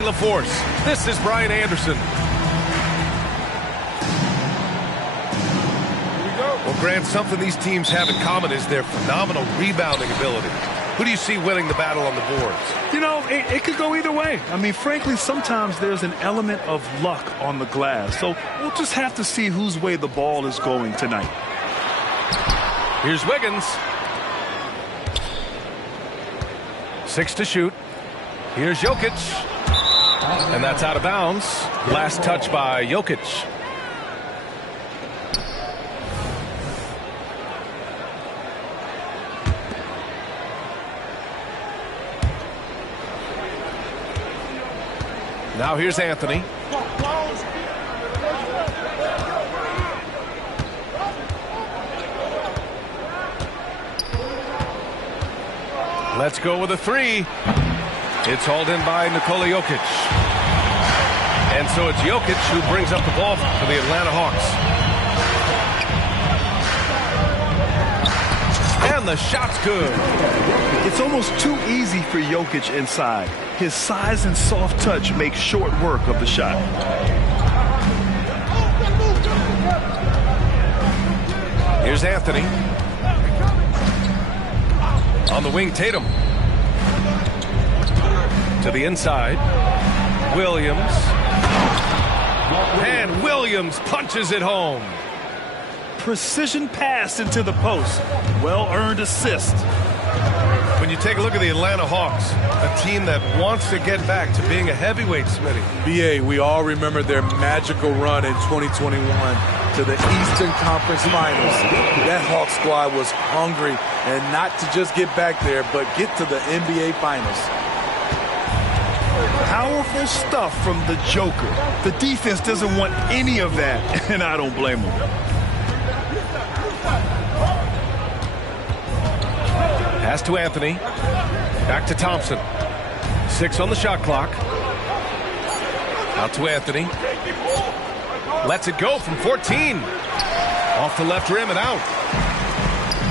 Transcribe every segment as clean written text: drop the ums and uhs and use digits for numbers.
The force. This is Brian Anderson. Well, Grant, something these teams have in common is their phenomenal rebounding ability. Who do you see winning the battle on the boards? You know, it could go either way. I mean, frankly, sometimes there's an element of luck on the glass. So we'll just have to see whose way the ball is going tonight. Here's Wiggins. 6 to shoot. Here's Jokic. And that's out of bounds. Last touch by Jokic. Now here's Anthony. Let's go with a three. It's hauled in by Nikola Jokic. And so it's Jokic who brings up the ball for the Atlanta Hawks. And the shot's good. It's almost too easy for Jokic inside. His size and soft touch make short work of the shot. Here's Anthony. On the wing, Tatum. To the inside. Williams. And Williams punches it home. Precision pass into the post. Well-earned assist. When you take a look at the Atlanta Hawks, a team that wants to get back to being a heavyweight, Smitty. BA, we all remember their magical run in 2021 to the Eastern Conference Finals. That Hawk squad was hungry, and not to just get back there, but get to the NBA Finals. Powerful stuff from the Joker. The defense doesn't want any of that, and I don't blame them. Pass to Anthony. Back to Thompson. 6 on the shot clock. Out to Anthony. Lets it go from 14. Off the left rim and out.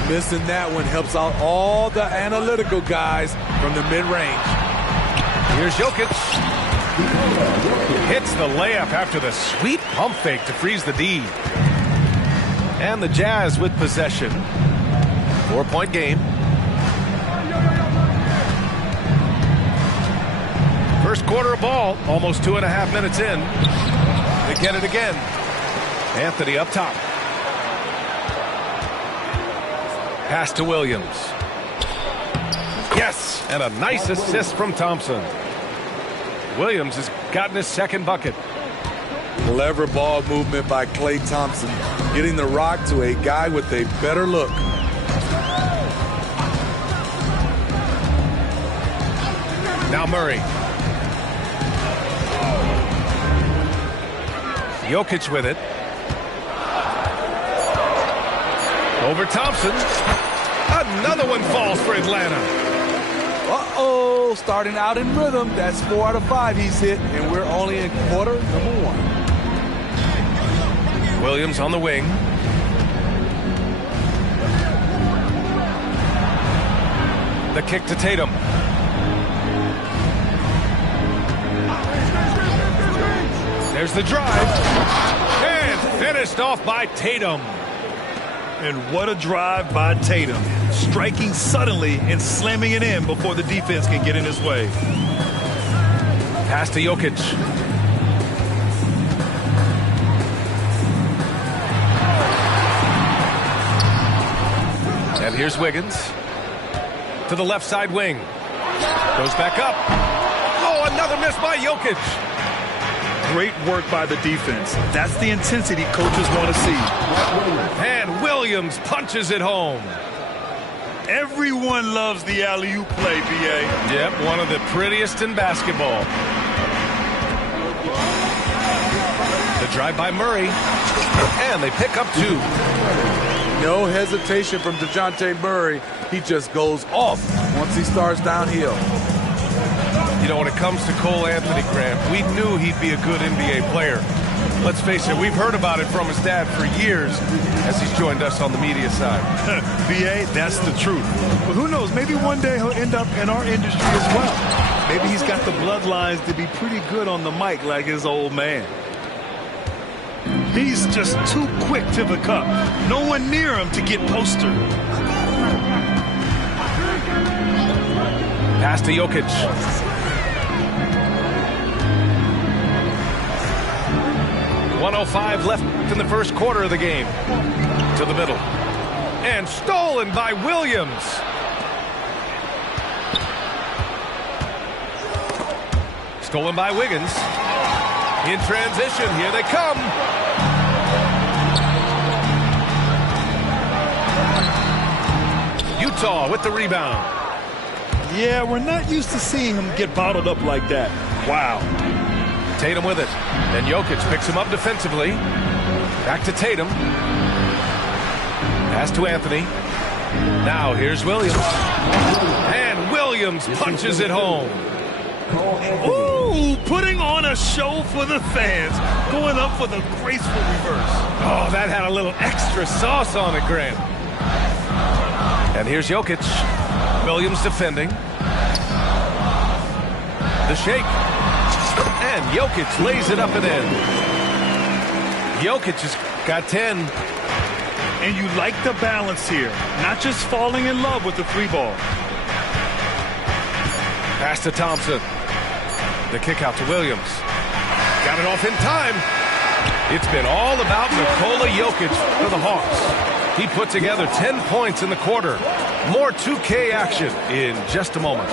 Missing that one helps out all the analytical guys from the mid-range. Here's Jokic. Hits the layup after the sweet pump fake to freeze the D. And the Jazz with possession. 4-point game. First quarter of ball, almost 2.5 minutes in. They get it again. Anthony up top. Pass to Williams. Yes, and a nice assist from Thompson. Williams has gotten his second bucket. Clever ball movement by Klay Thompson, getting the rock to a guy with a better look. Now Murray. Jokic with it. Over Thompson. Another one falls for Atlanta. Uh-oh, starting out in rhythm. That's 4 out of 5 he's hit, and we're only in quarter number 1. Williams on the wing. The kick to Tatum. There's the drive. And finished off by Tatum. And what a drive by Tatum. Striking suddenly and slamming it in before the defense can get in his way. Pass to Jokic. And here's Wiggins. To the left side wing. Goes back up. Oh, another miss by Jokic. Great work by the defense. That's the intensity coaches want to see. And Williams punches it home. Everyone loves the alley-oop play, B.A. Yep, one of the prettiest in basketball. The drive by Murray. And they pick up 2. No hesitation from DeJounte Murray. He just goes off once he starts downhill. You know, when it comes to Cole Anthony, Grant, we knew he'd be a good NBA player. Let's face it, we've heard about it from his dad for years as he's joined us on the media side. B.A., that's the truth. But who knows, maybe one day he'll end up in our industry as well. Maybe he's got the bloodlines to be pretty good on the mic like his old man. He's just too quick to the cup. No one near him to get postered. Pass to Jokic. .105 left in the first quarter of the game. To the middle. And stolen by Williams. Stolen by Wiggins. In transition, here they come. Utah with the rebound. Yeah, we're not used to seeing him get bottled up like that. Wow. Tatum with it. And Jokic picks him up defensively. Back to Tatum. Pass to Anthony. Now here's Williams. And Williams punches it home. Ooh, putting on a show for the fans. Going up for the graceful reverse. Oh, that had a little extra sauce on it, Grant. And here's Jokic. Williams defending. The shake. And Jokic lays it up and in. Jokic has got 10. And you like the balance here. Not just falling in love with the 3-ball. Pass to Thompson. The kick out to Williams. Got it off in time. It's been all about Nikola Jokic for the Hawks. He put together 10 points in the quarter. More 2K action in just a moment.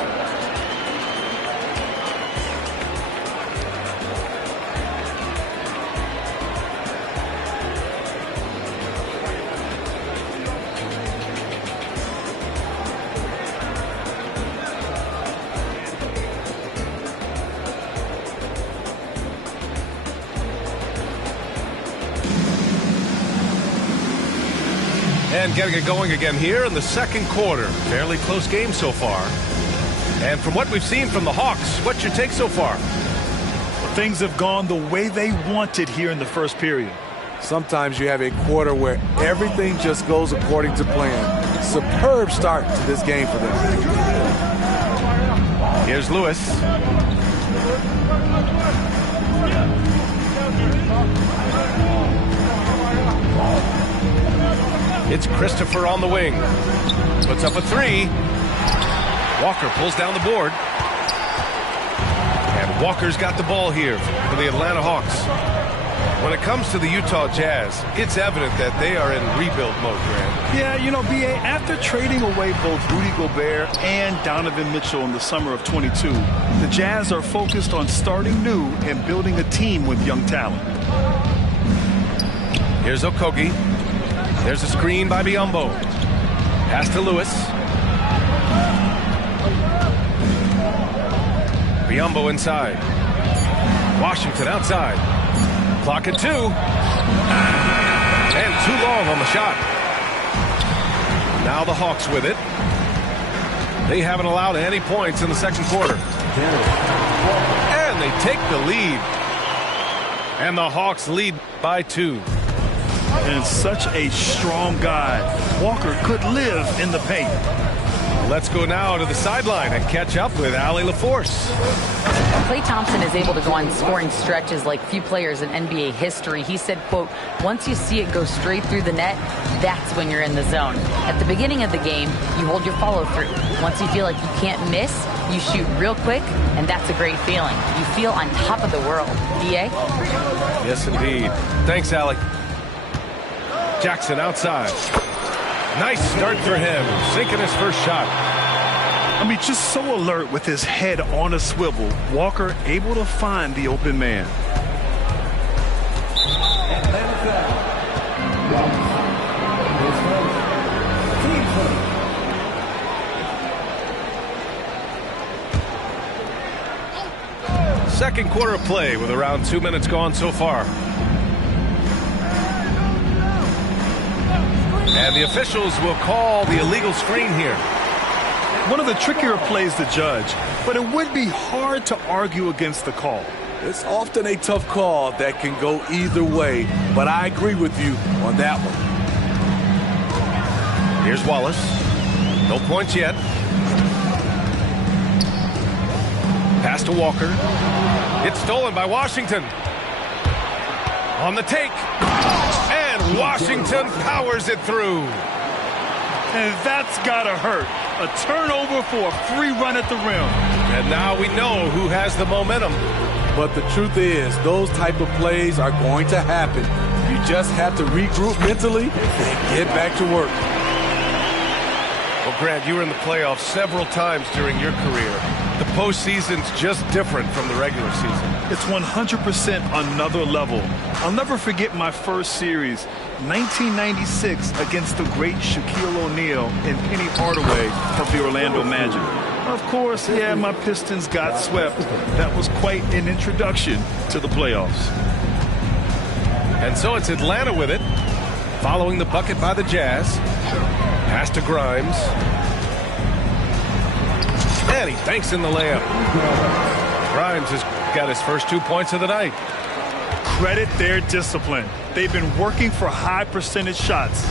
And getting it going again here in the second quarter. Fairly close game so far. And from what we've seen from the Hawks, what's your take so far? Well, things have gone the way they wanted here in the first period. Sometimes you have a quarter where everything just goes according to plan. Superb start to this game for them. Here's Lewis. It's Christopher on the wing. Puts up a 3. Walker pulls down the board. And Walker's got the ball here for the Atlanta Hawks. When it comes to the Utah Jazz, it's evident that they are in rebuild mode, Grant. Yeah, you know, B.A., after trading away both Rudy Gobert and Donovan Mitchell in the summer of 22, the Jazz are focused on starting new and building a team with young talent. Here's Okogie. There's a screen by Biyombo. Pass to Lewis. Biyombo inside. Washington outside. Clock at 2. And too long on the shot. Now the Hawks with it. They haven't allowed any points in the second quarter. And they take the lead. And the Hawks lead by 2. And such a strong guy. Walker could live in the paint. Let's go now to the sideline and catch up with Allie LaForce. Klay Thompson is able to go on scoring stretches like few players in NBA history. He said, quote, once you see it go straight through the net, that's when you're in the zone. At the beginning of the game, you hold your follow through. Once you feel like you can't miss, you shoot real quick, and that's a great feeling. You feel on top of the world. DA? Yes, indeed. Thanks, Allie. Jackson outside. Nice start for him, sinking his first shot. I mean, just so alert with his head on a swivel. Walker able to find the open man. Second quarter of play with around 2 minutes gone so far. And the officials will call the illegal screen here. One of the trickier plays to judge, but it would be hard to argue against the call. It's often a tough call that can go either way, but I agree with you on that one. Here's Wallace. No points yet. Pass to Walker. It's stolen by Washington. On the take. And Washington powers it through. And that's gotta hurt. A turnover for a free run at the rim. And now we know who has the momentum. But the truth is, those type of plays are going to happen. You just have to regroup mentally and get back to work. Well, Grant, you were in the playoffs several times during your career. The postseason's just different from the regular season. It's 100% another level. I'll never forget my first series, 1996, against the great Shaquille O'Neal and Penny Hardaway of the Orlando Magic. Of course, yeah, my Pistons got swept. That was quite an introduction to the playoffs. And so it's Atlanta with it, following the bucket by the Jazz. Pass to Grimes. And he banks in the layup. Grimes has got his first 2 points of the night. Credit their discipline. They've been working for high percentage shots.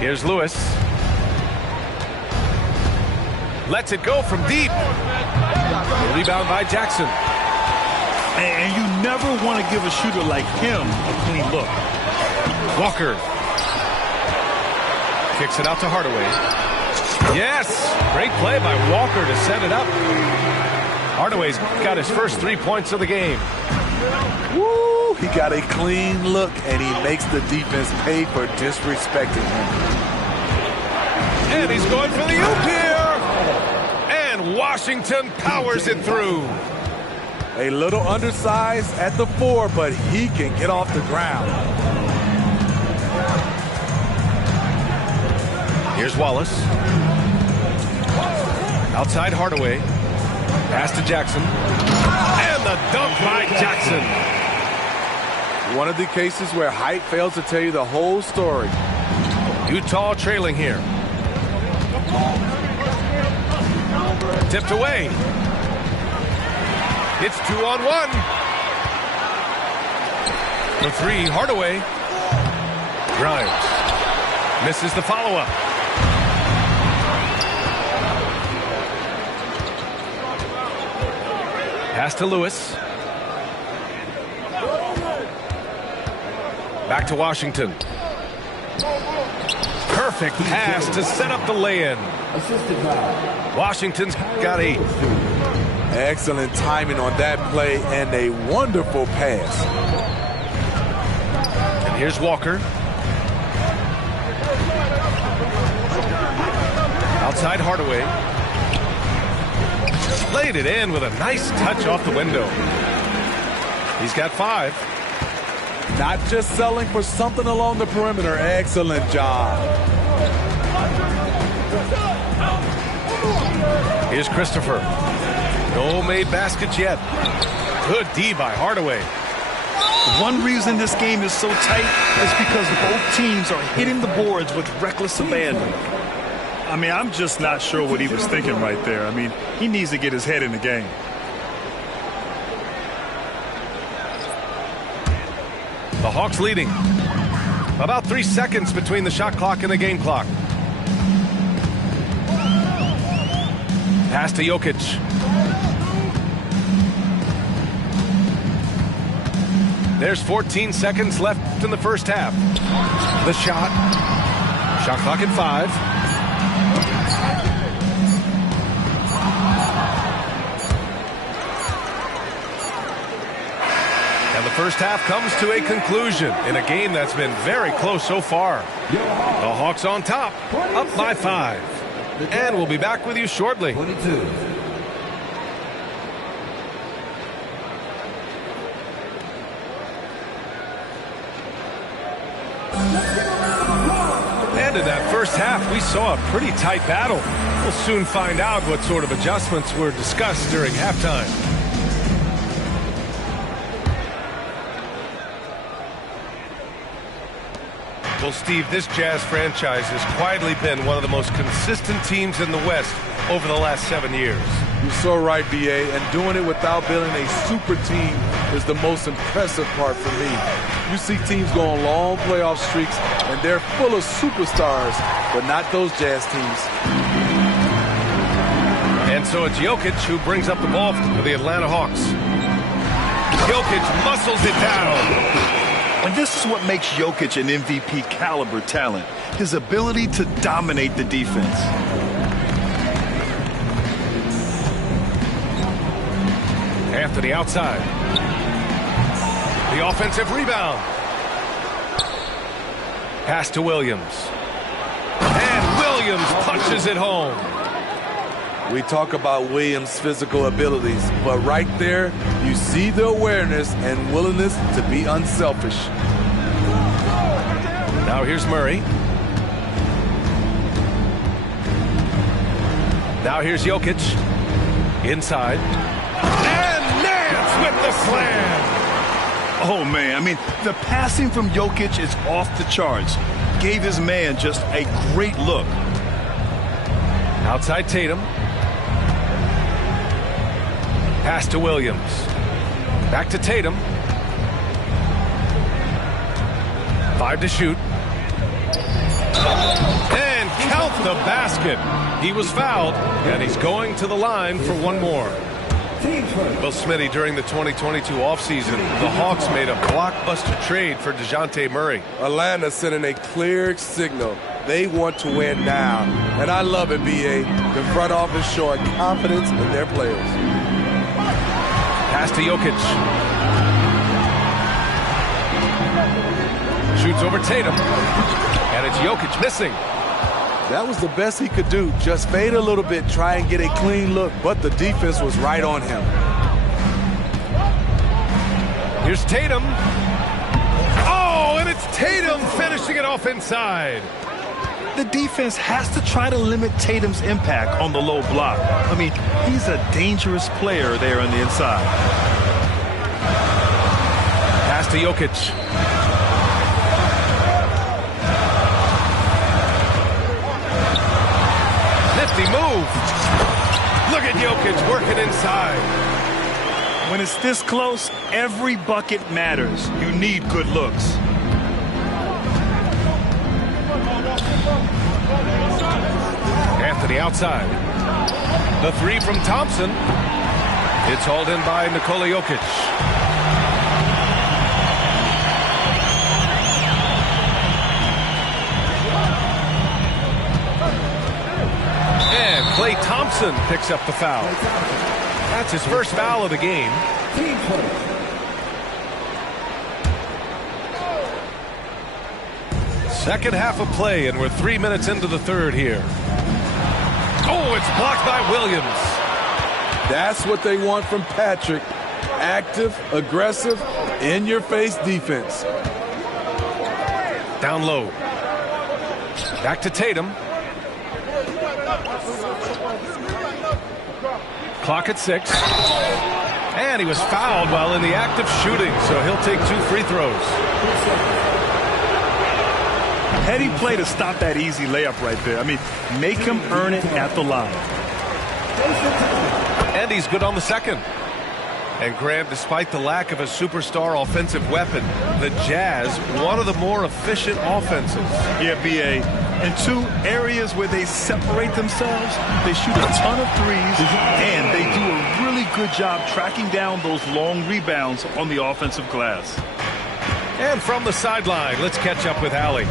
Here's Lewis. Lets it go from deep. Rebound by Jackson. And you never want to give a shooter like him a clean look. Walker. Kicks it out to Hardaway. Yes! Great play by Walker to set it up. Hardaway's got his first 3 points of the game. Woo! He got a clean look, and he makes the defense pay for disrespecting him. And he's going for the oop here. And Washington powers it through. A little undersized at the 4, but he can get off the ground. Here's Wallace. Outside Hardaway. Pass to Jackson. And the dunk by Jackson. One of the cases where height fails to tell you the whole story. Utah trailing here. Tipped away. It's 2-on-1. For 3, Hardaway. Grimes. Misses the follow-up. Pass to Lewis. Back to Washington. Perfect pass to set up the lay-in. Washington's got 8. Excellent timing on that play and a wonderful pass. And here's Walker. Outside Hardaway. Laid it in with a nice touch off the window. He's got 5. Not just selling for something along the perimeter. Excellent job. Here's Christopher. No made baskets yet. Good D by Hardaway. One reason this game is so tight is because both teams are hitting the boards with reckless abandon. I mean, I'm just not sure what he was thinking right there. I mean, he needs to get his head in the game. The Hawks leading. About 3 seconds between the shot clock and the game clock. Pass to Jokic. There's 14 seconds left in the first half. The shot. Shot clock at 5. And the first half comes to a conclusion in a game that's been very close so far. The Hawks on top, up by 5. And we'll be back with you shortly. 22. And in that first half, we saw a pretty tight battle. We'll soon find out what sort of adjustments were discussed during halftime. Well, Steve, this Jazz franchise has quietly been one of the most consistent teams in the West over the last 7 years. You're so right, B.A., and doing it without building a super team is the most impressive part for me. You see teams go on long playoff streaks, and they're full of superstars, but not those Jazz teams. And so it's Jokic who brings up the ball for the Atlanta Hawks. Jokic muscles it down. And this is what makes Jokic an MVP caliber talent, his ability to dominate the defense. Anthony outside. The offensive rebound. Pass to Williams. And Williams punches it home. We talk about Williams' physical abilities, but right there, you see the awareness and willingness to be unselfish. Now here's Murray. Now here's Jokic. Inside. And Nance with the slam. Oh, man, I mean, the passing from Jokic is off the charts. Gave his man just a great look. Outside Tatum. Pass to Williams. Back to Tatum. 5 to shoot. And count the basket. He was fouled, and he's going to the line for one more. Well, Smitty, during the 2022 offseason, the Hawks made a blockbuster trade for DeJounte Murray. Atlanta sending a clear signal. They want to win now. And I love it, B.A. The front office showing confidence in their players. Pass to Jokic. Shoots over Tatum. And it's Jokic missing. That was the best he could do. Just fade a little bit, try and get a clean look, but the defense was right on him. Here's Tatum. Oh, and it's Tatum finishing it off inside. The defense has to try to limit Tatum's impact on the low block. I mean, he's a dangerous player there on the inside. Pass to Jokic. Nifty move. Look at Jokic working inside. When it's this close, every bucket matters. You need good looks. Anthony outside. The three from Thompson. It's hauled in by Nikola Jokic. And Klay Thompson picks up the foul. That's his first foul of the game. Second half of play, and we're 3 minutes into the third here. Oh, it's blocked by Williams. That's what they want from Patrick. Active, aggressive, in-your-face defense. Down low. Back to Tatum. Clock at 6. And he was fouled while in the act of shooting, so he'll take 2 free throws. Heady play to stop that easy layup right there. I mean, make him earn it at the line. And he's good on the second. And Graham, despite the lack of a superstar offensive weapon, the Jazz, one of the more efficient offenses. Yeah, B.A. In 2 areas where they separate themselves, they shoot a ton of threes, and they do a really good job tracking down those long rebounds on the offensive glass. And from the sideline, let's catch up with Allie.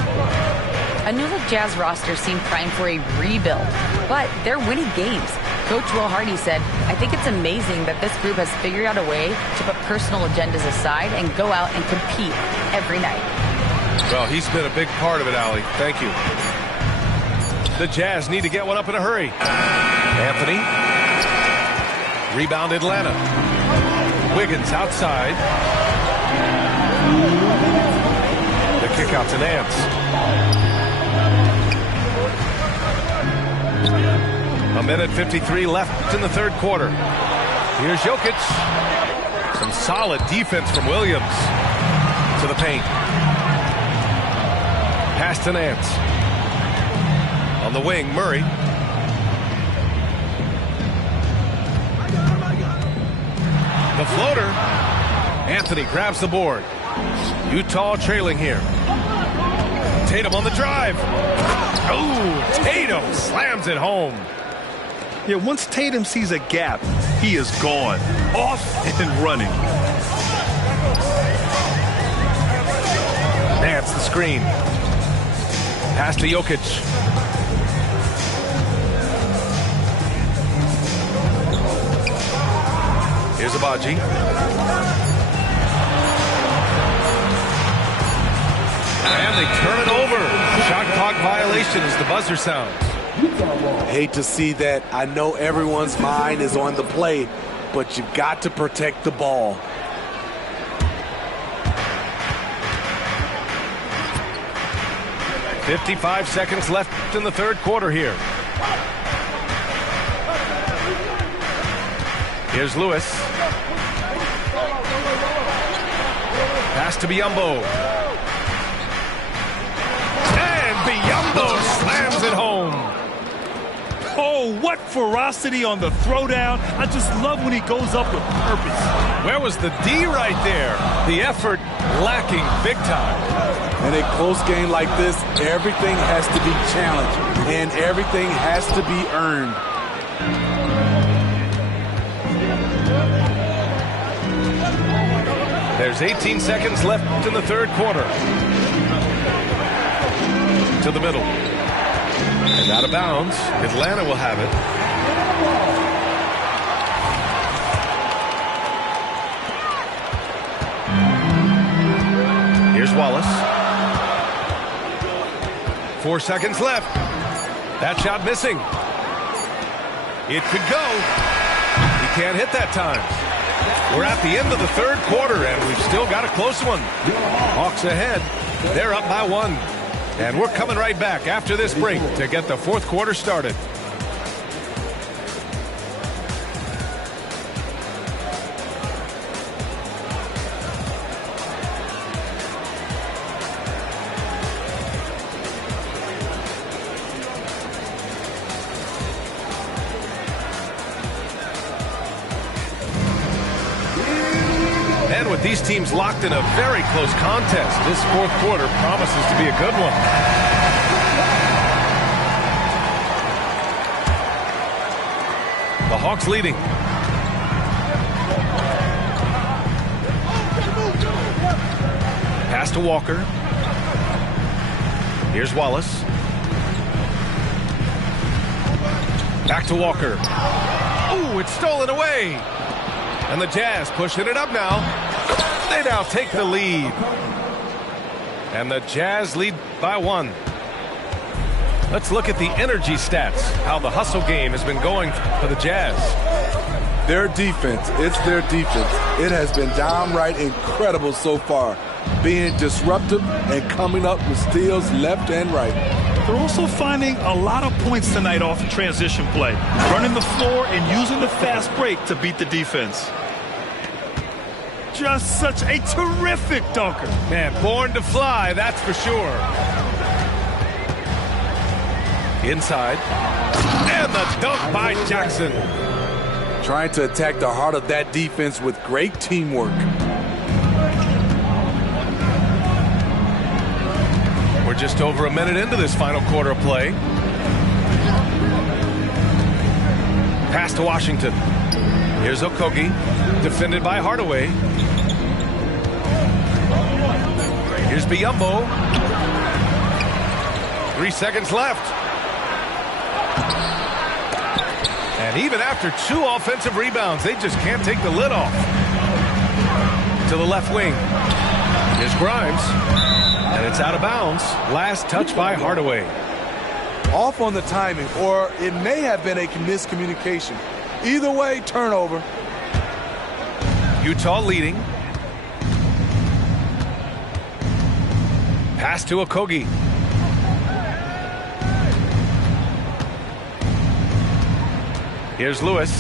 A new-look Jazz roster seemed primed for a rebuild, but they're winning games. Coach Will Hardy said, "I think it's amazing that this group has figured out a way to put personal agendas aside and go out and compete every night." Well, he's been a big part of it, Allie. Thank you. The Jazz need to get one up in a hurry. Anthony. Rebound Atlanta. Wiggins outside. The kick out to Nance. A minute 53 left in the third quarter. Here's Jokic. Some solid defense from Williams. To the paint. Pass to Nance. On the wing, Murray. The floater. Anthony grabs the board. Utah trailing here. Tatum on the drive. Oh, Tatum slams it home. Yeah, once Tatum sees a gap, he is gone. Off and running. Nance the screen. Pass to Jokic. Here's Abaji. And they turn it over. Shot clock violation as the buzzer sounds. Hate to see that. I know everyone's mind is on the play, but you've got to protect the ball. .55 seconds left in the third quarter here. Here's Lewis. Pass to Biyombo. And Biyombo slams it home. Oh, what ferocity on the throwdown. I just love when he goes up with purpose. Where was the D right there? The effort lacking big time. In a close game like this, everything has to be challenged, and everything has to be earned. There's 18 seconds left in the third quarter. To the middle. And out of bounds. Atlanta will have it. Here's Wallace. 4 seconds left. That shot missing. It could go. He can't hit that time. We're at the end of the third quarter, and we've still got a close one. Hawks ahead. They're up by 1. And we're coming right back after this break to get the fourth quarter started. And with these teams locked in a very close contest, this fourth quarter promises to be a good one. The Hawks leading. Pass to Walker. Here's Wallace. Back to Walker. Ooh, Ooh, it's stolen away. And the Jazz pushing it up now. They now take the lead. And the Jazz lead by 1. Let's look at the energy stats, how the hustle game has been going for the Jazz. Their defense, it's their defense. It has been downright incredible so far, being disruptive and coming up with steals left and right. They're also finding a lot of points tonight off the transition play, running the floor and using the fast break to beat the defense. Just such a terrific dunker. Man, born to fly, that's for sure. Inside. And the dunk by Jackson. Trying to attack the heart of that defense with great teamwork. We're just over a minute into this final quarter of play. Pass to Washington. Here's Okogie, defended by Hardaway. Here's Biyombo. 3 seconds left. And even after 2 offensive rebounds, they just can't take the lid off. To the left wing. Here's Grimes. And it's out of bounds. Last touch by Hardaway. Off on the timing, or it may have been a miscommunication. Either way, turnover. Utah leading. Pass to Okogie. Here's Lewis.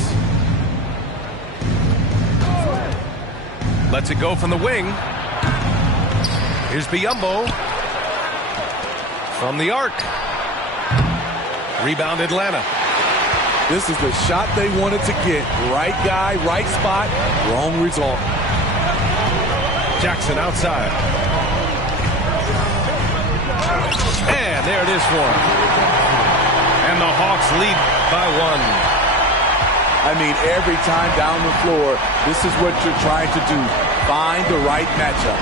Lets it go from the wing. Here's Biyombo. From the arc. Rebound Atlanta. This is the shot they wanted to get. Right guy, right spot, wrong result. Jackson outside. And there it is for him. And the Hawks lead by 1. I mean, every time down the floor, this is what you're trying to do. Find the right matchup.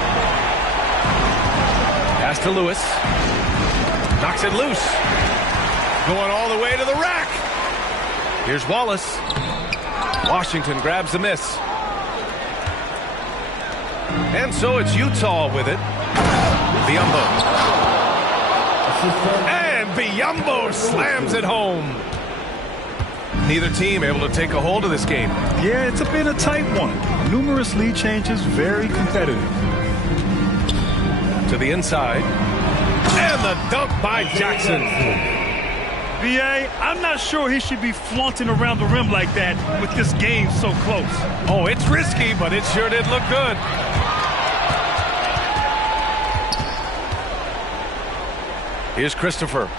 Pass to Lewis. Knocks it loose. Going all the way to the rack. Here's Wallace. Washington grabs the miss. And so it's Utah with it. Biyombo. And Biyombo slams it home. Neither team able to take a hold of this game. Yeah, it's been a tight one. Numerous lead changes, very competitive. To the inside. And the dunk by Jackson. B.A., I'm not sure he should be flaunting around the rim like that with this game so close. Oh, it's risky, but it sure did look good. Here's Christopher.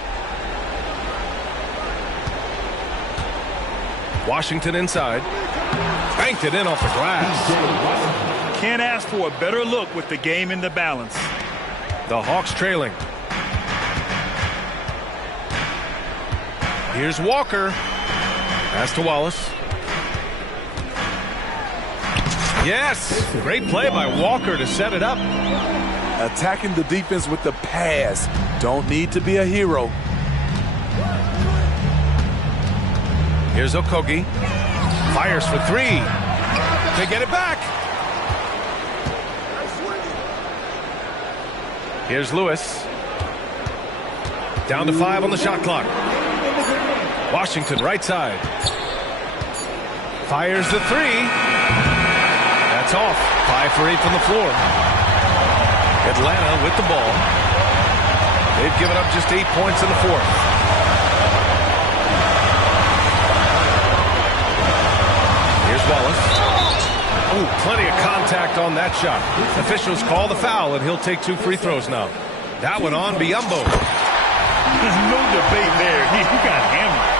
Washington inside. Banked it in off the glass. Can't ask for a better look with the game in the balance. The Hawks trailing. Here's Walker. Pass to Wallace. Yes! Great play by Walker to set it up. Attacking the defense with the pass. Don't need to be a hero. Here's Okogie. Fires for 3. They get it back. Here's Lewis. Down to 5 on the shot clock. Washington right side. Fires the 3. That's off. 5 for 8 from the floor. Atlanta with the ball. They've given up just 8 points in the 4th. Wallace. Oh, plenty of contact on that shot. Officials call the foul, and he'll take 2 free throws now. That one on Biyombo. No debate there. He got hammered.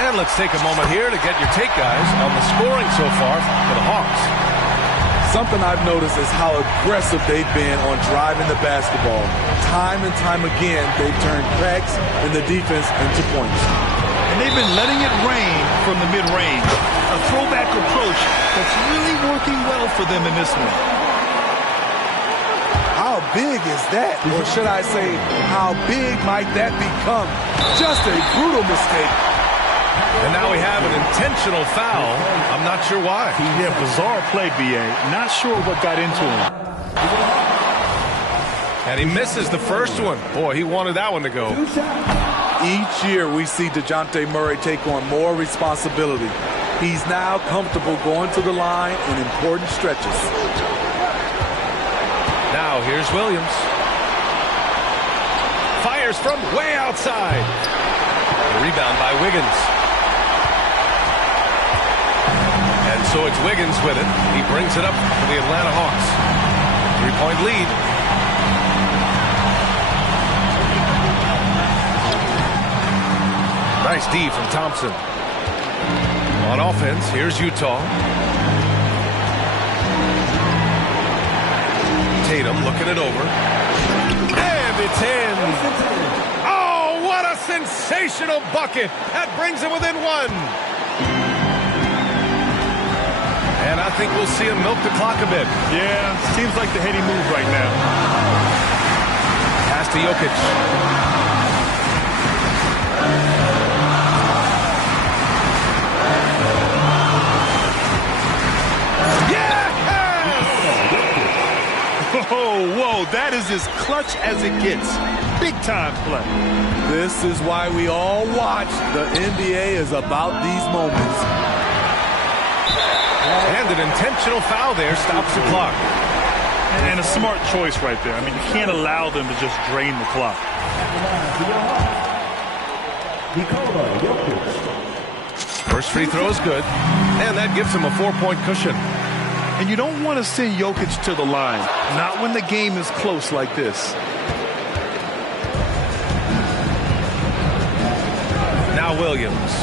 And let's take a moment here to get your take, guys, on the scoring so far for the Hawks. Something I've noticed is how aggressive they've been on driving the basketball. Time and time again, they've turned cracks in the defense into points. And they've been letting it rain from the mid-range. A throwback approach that's really working well for them in this one. How big is that? Or should I say, how big might that become? Just a brutal mistake. And now we have an intentional foul. I'm not sure why. Yeah, bizarre play, B.A. Not sure what got into him. And he misses the first one. Boy, he wanted that one to go. Each year we see DeJounte Murray take on more responsibility. He's now comfortable going to the line in important stretches. Now here's Williams. Fires from way outside. The rebound by Wiggins. And so it's Wiggins with it. He brings it up for the Atlanta Hawks. 3-point lead. Nice D from Thompson. On offense, here's Utah. Tatum looking it over. And it's in. Oh, what a sensational bucket. That brings him within one. And I think we'll see him milk the clock a bit. Yeah, seems like the heady move right now. Pass to Jokic. Whoa, that is as clutch as it gets. Big time play. This is why we all watch. The NBA is about these moments. And an intentional foul there stops the clock. And a smart choice right there. I mean, you can't allow them to just drain the clock. First free throw is good. And that gives him a 4-point cushion. And you don't want to send Jokic to the line. Not when the game is close like this. Now Williams.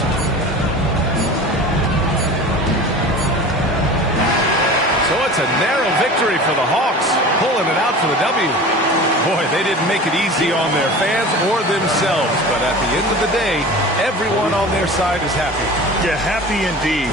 So it's a narrow victory for the Hawks, pulling it out for the W. Boy, they didn't make it easy on their fans or themselves, but at the end of the day, everyone on their side is happy. Yeah, happy indeed.